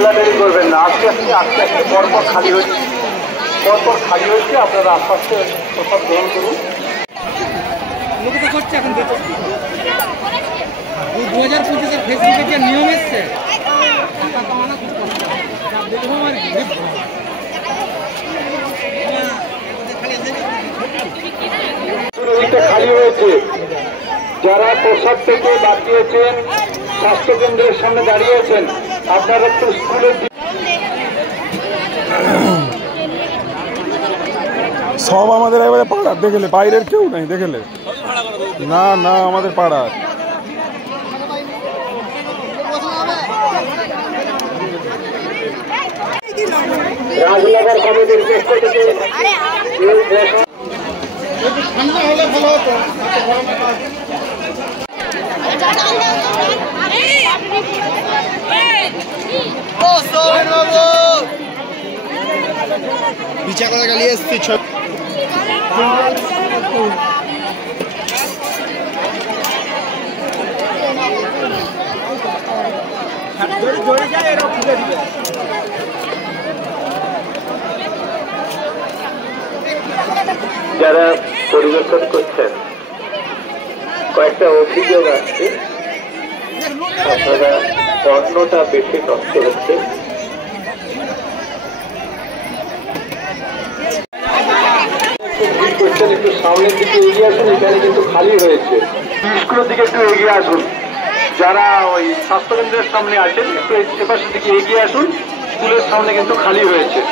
ঠেলাঠেলি করবেন না। আস্তে আস্তে আস্তে আস্তে পরপর খালি হচ্ছে, আপনারা আস্তে আস্তে প্রসাদ গ্রহণ করুন। এখন 2025 ফেসবুকে যে নিয়ম এসছে খালি হয়েছে। যারা প্রসাদ থেকে বাঁচিয়েছেন, স্বাস্থ্যকেন্দ্রের সামনে দাঁড়িয়েছেন, আপনারা একটু স্কুলের সব আমাদের এবারে পাড়ার, দেখলে বাইরের কেউ নাই, দেখলে না না আমাদের পাড়ার। রাজনগর কমিটির পক্ষ থেকে পিছা করে গালিয়ে এসছি। যারা পরিবেশন করছেন, কয়েকটা অভিযোগ আছে, আপনারা অন্নটা বেশি নষ্ট হচ্ছে। একটু সামনের দিকে এগিয়ে আসুন, এখানে কিন্তু খালি হয়েছে। স্কুলের দিকে একটু এগিয়ে আসুন। যারা ওই স্বাস্থ্যকেন্দ্রের সামনে আছেন একটু এপাশের দিকে এগিয়ে আসুন, স্কুলের সামনে কিন্তু খালি হয়েছে।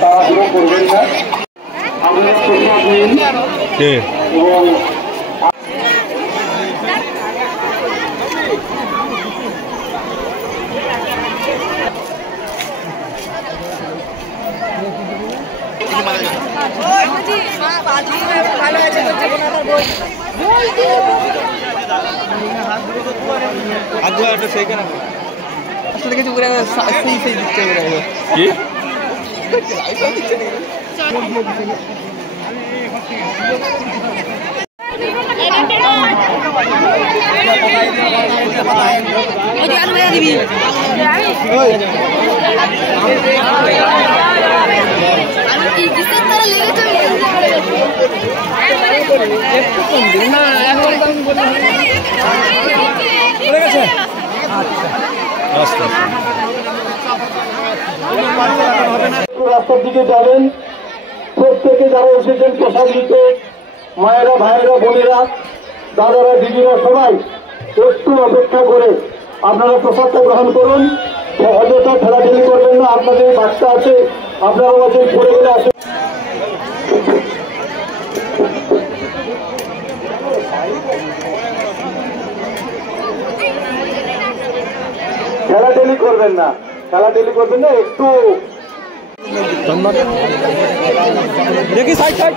তাড়াহুড়ো করবেন না, আমরা প্রসাদ নিন এবং কিছু করে সেই দিচ্ছে কি রাস্তার দিকে যাবেন। প্রত্যেকে যারা এসেছেন প্রসাদ নিতে, মায়েরা, ভাইয়েরা, বোনেরা, দাদারা, দিদিরা, সবাই একটু অপেক্ষা করে আপনারা প্রসাদটা গ্রহণ করুন। অযথা ঠেলাঠেলি করবেন না। আপনাদের বাচ্চা আছে, আপনারা বাচ্চা পড়ে গেলে আসুন। ঠেলাঠেলি করবেন না, একটু দেখি সাইড সাইড।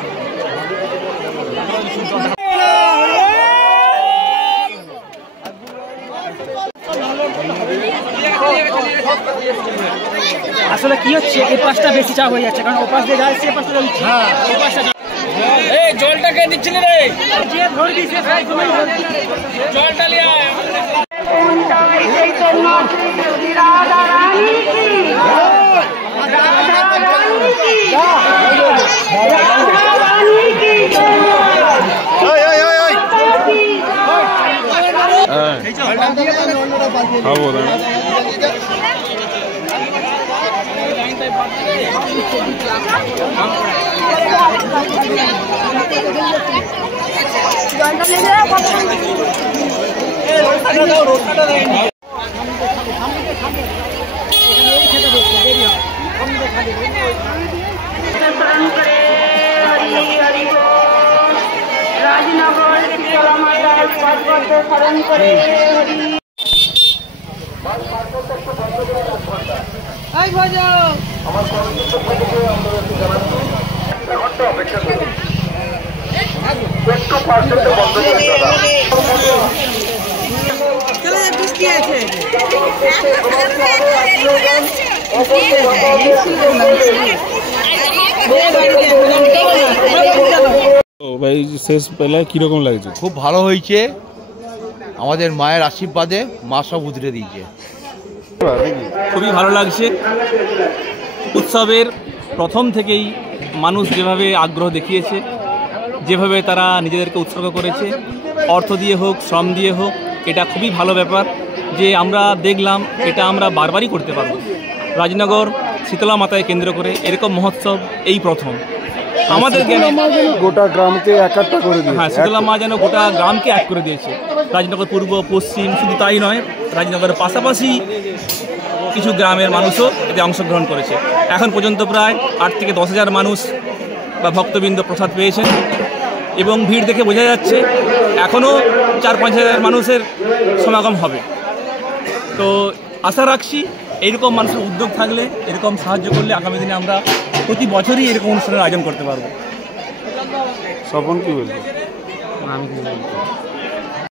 আসলে কি হচ্ছে, এই পাশটা বেশি চাপ হয়ে যাচ্ছে, কারণ ও পাশ দিয়ে যাচ্ছে, পাশটা যাচ্ছে। এই জলটা কে দিচ্ছিল রে? যে ধরবি সে খাই, তুমি জলটা লিয়া। রাজনগর স্মরণ করে আমার কমিটির পক্ষ থেকে আপনাদেরকে জানাচ্ছি ঘন্টা অপেক্ষা করুন, একটু পার্সেন্টে বন্ধ করে দাদা। বৃষ্টি আছে ভাই শেষ বেলায় কিরকম লাগছে? খুব ভালো হয়েছে, আমাদের মায়ের আশীর্বাদে মা সব উতরে দিয়েছে। খুবই ভালো লাগছে। উৎসবের প্রথম থেকেই মানুষ যেভাবে আগ্রহ দেখিয়েছে, যেভাবে তারা নিজেদেরকে উৎসর্গ করেছে, অর্থ দিয়ে হোক শ্রম দিয়ে হোক, এটা খুবই ভালো ব্যাপার যে আমরা দেখলাম এটা আমরা বারবারই করতে পারব। রাজনগর শীতলা মাতায় কেন্দ্র করে এরকম মহোৎসব এই প্রথম আমাদের গোটা গ্রামকে একাত্তা করে দিয়েছে। হ্যাঁ, শীতলা মা যেন গোটা গ্রামকে এক করে দিয়েছে। রাজনগর পূর্ব পশ্চিম শুধু তাই নয়, রাজনগরের পাশাপাশি কিছু গ্রামের মানুষও এতে অংশগ্রহণ করেছে। এখন পর্যন্ত প্রায় 8 থেকে 10 হাজার মানুষ বা ভক্তবৃন্দ প্রসাদ পেয়েছেন এবং ভিড় দেখে বোঝা যাচ্ছে এখনও 4-5 হাজার মানুষের সমাগম হবে। তো আশা রাখছি এইরকম মানুষের উদ্যোগ থাকলে, এরকম সাহায্য করলে আগামী দিনে আমরা প্রতি বছরই এরকম অনুষ্ঠানের আয়োজন করতে পারবো। স্বপন কি বলবো? আমি